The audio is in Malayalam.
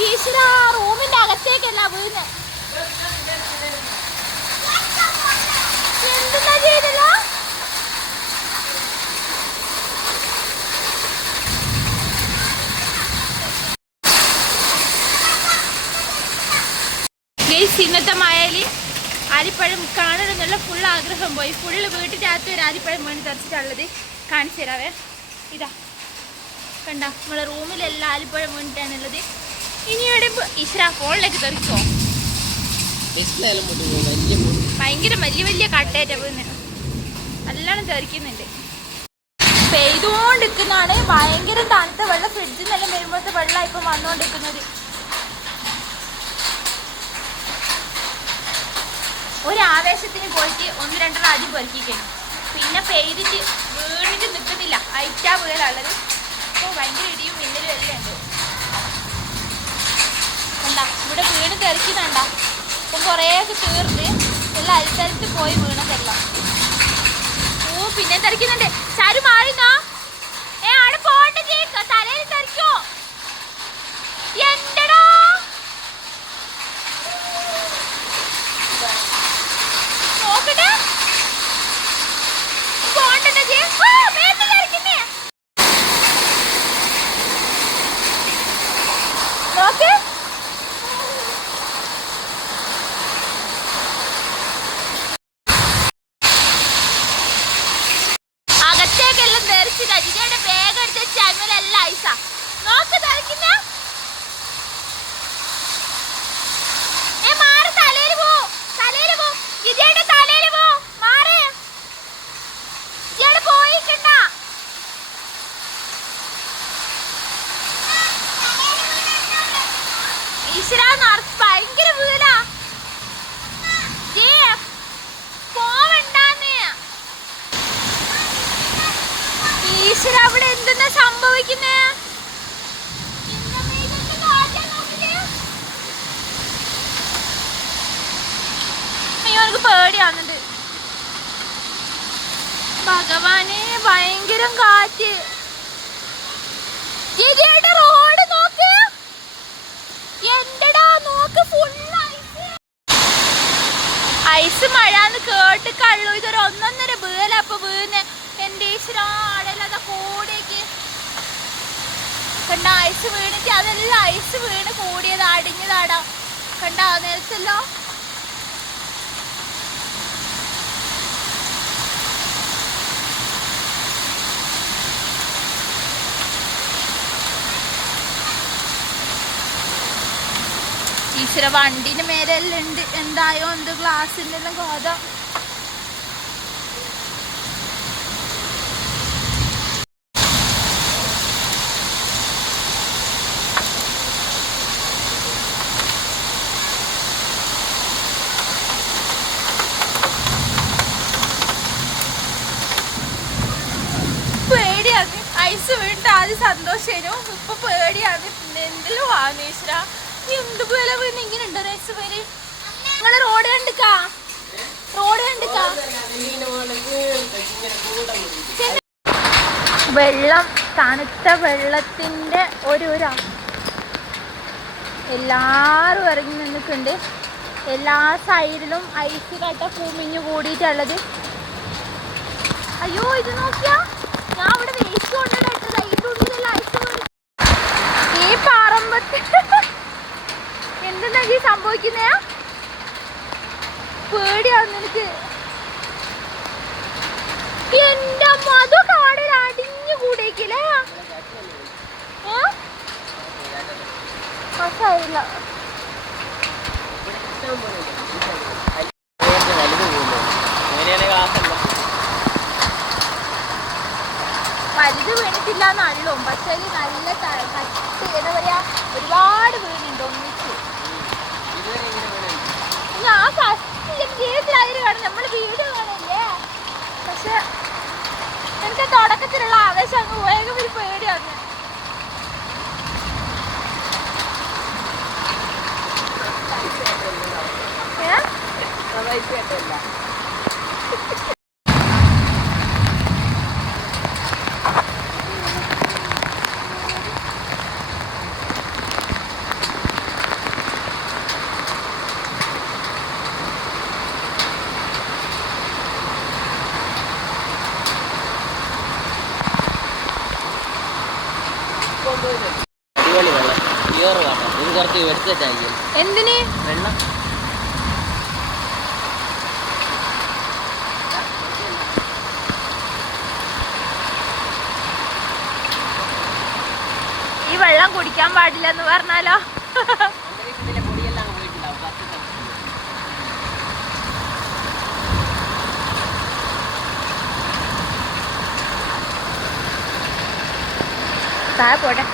ഈശ്വര റൂമിന്റെ അകത്തേക്കല്ല വീണ്. എന്തെന്നാ ചെയ്തല്ലോ? ഇന്നത്തെ മഴയിൽ ആരിപ്പഴം കാണണമെന്നുള്ള ഫുൾ ആഗ്രഹം പോയി. ഫുള്ള് വീട്ടിനകത്ത് ഒരു ആരിപ്പഴം വീണ് തെറിച്ചിട്ടുള്ളത് കാണിച്ചു തരാവേ. ഇതാ കണ്ട, നമ്മളെ റൂമിലെല്ലാം ആലിപ്പഴം വീണിട്ടാണുള്ളത്. ഇനി ഇവിടെ ഈശ്വര ഫോണിലേക്ക് തെറിക്കോ? ഭയങ്കര വലിയ വലിയ കട്ടേറ്റ വീണ് നല്ലോണം തെറിക്കുന്നുണ്ട്. പെയ്തുകൊണ്ടിരിക്കുന്നതാണ്. ഭയങ്കര തണുത്ത വെള്ളം ഫ്രിഡ്ജിൽ നിന്നെല്ലാം വരുമ്പോഴത്തെ വെള്ളം ഇപ്പം വന്നുകൊണ്ടിരിക്കുന്നത്. ഒരാവേശത്തിന് പോയിട്ട് 1-2 പ്രാവശ്യം പെറുക്കിക്കണം. പിന്നെ പെയ്തിട്ട് വീണിട്ട് നിൽക്കുന്നില്ല, അയച്ചാ വീഴലുള്ളത്. അപ്പോൾ ഭയങ്കര ഇടിയും മിന്നലും എല്ലാം ഉണ്ട്. എന്താ ഇവിടെ വീണ് തെറിക്കുന്നുണ്ട. അപ്പം കുറേയൊക്കെ തീർന്ന് എല്ലാം അരിത്തരത്ത് പോയി വീണതെല്ലാം. ഓ പിന്നെ തെറിക്കുന്നുണ്ട്. ചാരു മാറിന്നോ? ആടെ പോണ്ട കേക്ക് തലയിൽ തെറിക്കോ? എന്തടാ നോക്കട്ടെ. പോണ്ടേ നോക്ക്. അകത്തേക്കെല്ലാം തെറിച്ച് രജിതയുടെ ബാഗ് എടുത്ത് ചങ്ങലെല്ലാം ഐസാ. നോക്ക് തെറിക്കുന്ന. മാറി തലയിൽ പോ, തലയിൽ പോ, വിജയുടെ തലയിൽ പോ, മാറ്. വിജയുടെ പോയിക്കണ്ട. ഈശ്വര ഭയങ്കര വീടാ. പോവണ്ടാന്ന്. ഈശ്വര അവിടെ എന്തെന്നാ സംഭവിക്കുന്നേ? അയ്യോ എനിക്ക് പേടിയാവുന്നുണ്ട്. ഭഗവാനെ ഭയങ്കര കാറ്റ്. റോഡ് നോക്ക്. എന്തടാ നോക്ക്, ഫുൾ ഐസ്. മഴന്ന് കേട്ട് കള്ളു. ഇതൊരു 1-1.5 വീല അപ്പൊ വീണ്. എന്റെ ഈശ്വരാടല്ലാതെ കൂടേക്ക് കണ്ട ഐസ് വീണിട്ട് അതെല്ലാം ഐസ് വീണ് കൂടിയത് അടിഞ്ഞതാടാ. കണ്ട നേരത്തല്ലോ. ഈശ്വര വണ്ടിന്റെ മേലെല്ലാം ഉണ്ട്. എന്തായോ എന്ത് ഗ്ലാസിന്റെ എല്ലാം കഥ. പേടിയാണ്. ഐസ് വീണിട്ട് ആദ്യം സന്തോഷേനു, ഇപ്പൊ പേടിയാണ്. എന്തെങ്കിലും വാങ്ങീശ്വര എന്ത് പോലെ വീണ് ഇങ്ങനെ ഉണ്ടോ ഐസ് പേര്? നിങ്ങള് റോഡ് കണ്ടിക്കാ? റോഡ് കണ്ടിക്കാ? വെള്ളം, തണുത്ത വെള്ളത്തിന്റെ ഒരു എല്ലാരും ഇറങ്ങി നിന്നിട്ടുണ്ട്. എല്ലാ സൈഡിലും ഐസ് കട്ട കുമിഞ്ഞു കൂടിയിട്ടുള്ളത്. അയ്യോ ഇത് നോക്കിയാ, ഞാൻ ഇവിടെ വേസ്റ്റ് കൊണ്ടിട്ടത്. അതിന്റെ ഉള്ളിലെല്ലാം ഐസ് വീണ്. ഈ പറമ്പത്ത് എന്തെന്നാ ഈ സംഭവിക്കുന്നേ? പേടിയാവുന്നു എനിക്ക്. എന്റെ മധു കാടിൽ അടിഞ്ഞു കൂടേക്കില്ലേ? മനസ്സിലായില്ല. വലുത് വീണിട്ടില്ല നല്ലും, പക്ഷേ നല്ല കട്ട് എന്താ പറയാ, ഒരുപാട് വീണുണ്ട് ഒന്നിച്ച്. ഞാൻ ഫസ്റ്റ് ജീവിതത്തിൽ അതിന് കാണും, നമ്മള് വീഡിയോ കാണില്ലേ. പക്ഷെ എനിക്ക് തുടക്കത്തിലുള്ള ആവേശം അങ്ങ് വേഗം ഒരു പേടിയാണ്. അടിപൊളി വെള്ളം, പ്യുവർ വാട്ടർ. ഇത് കുറച്ച് എടുത്ത് വെച്ചായിരിക്കും. എന്തിന് വെള്ളം ഈ വെള്ളം കുടിക്കാൻ പാടില്ല എന്ന് പറഞ്ഞാലോ? അന്തരീക്ഷത്തിലെ പൊടിയെല്ലാം പോയിട്ടുണ്ടാവും. താഴെ പോട്ടെ.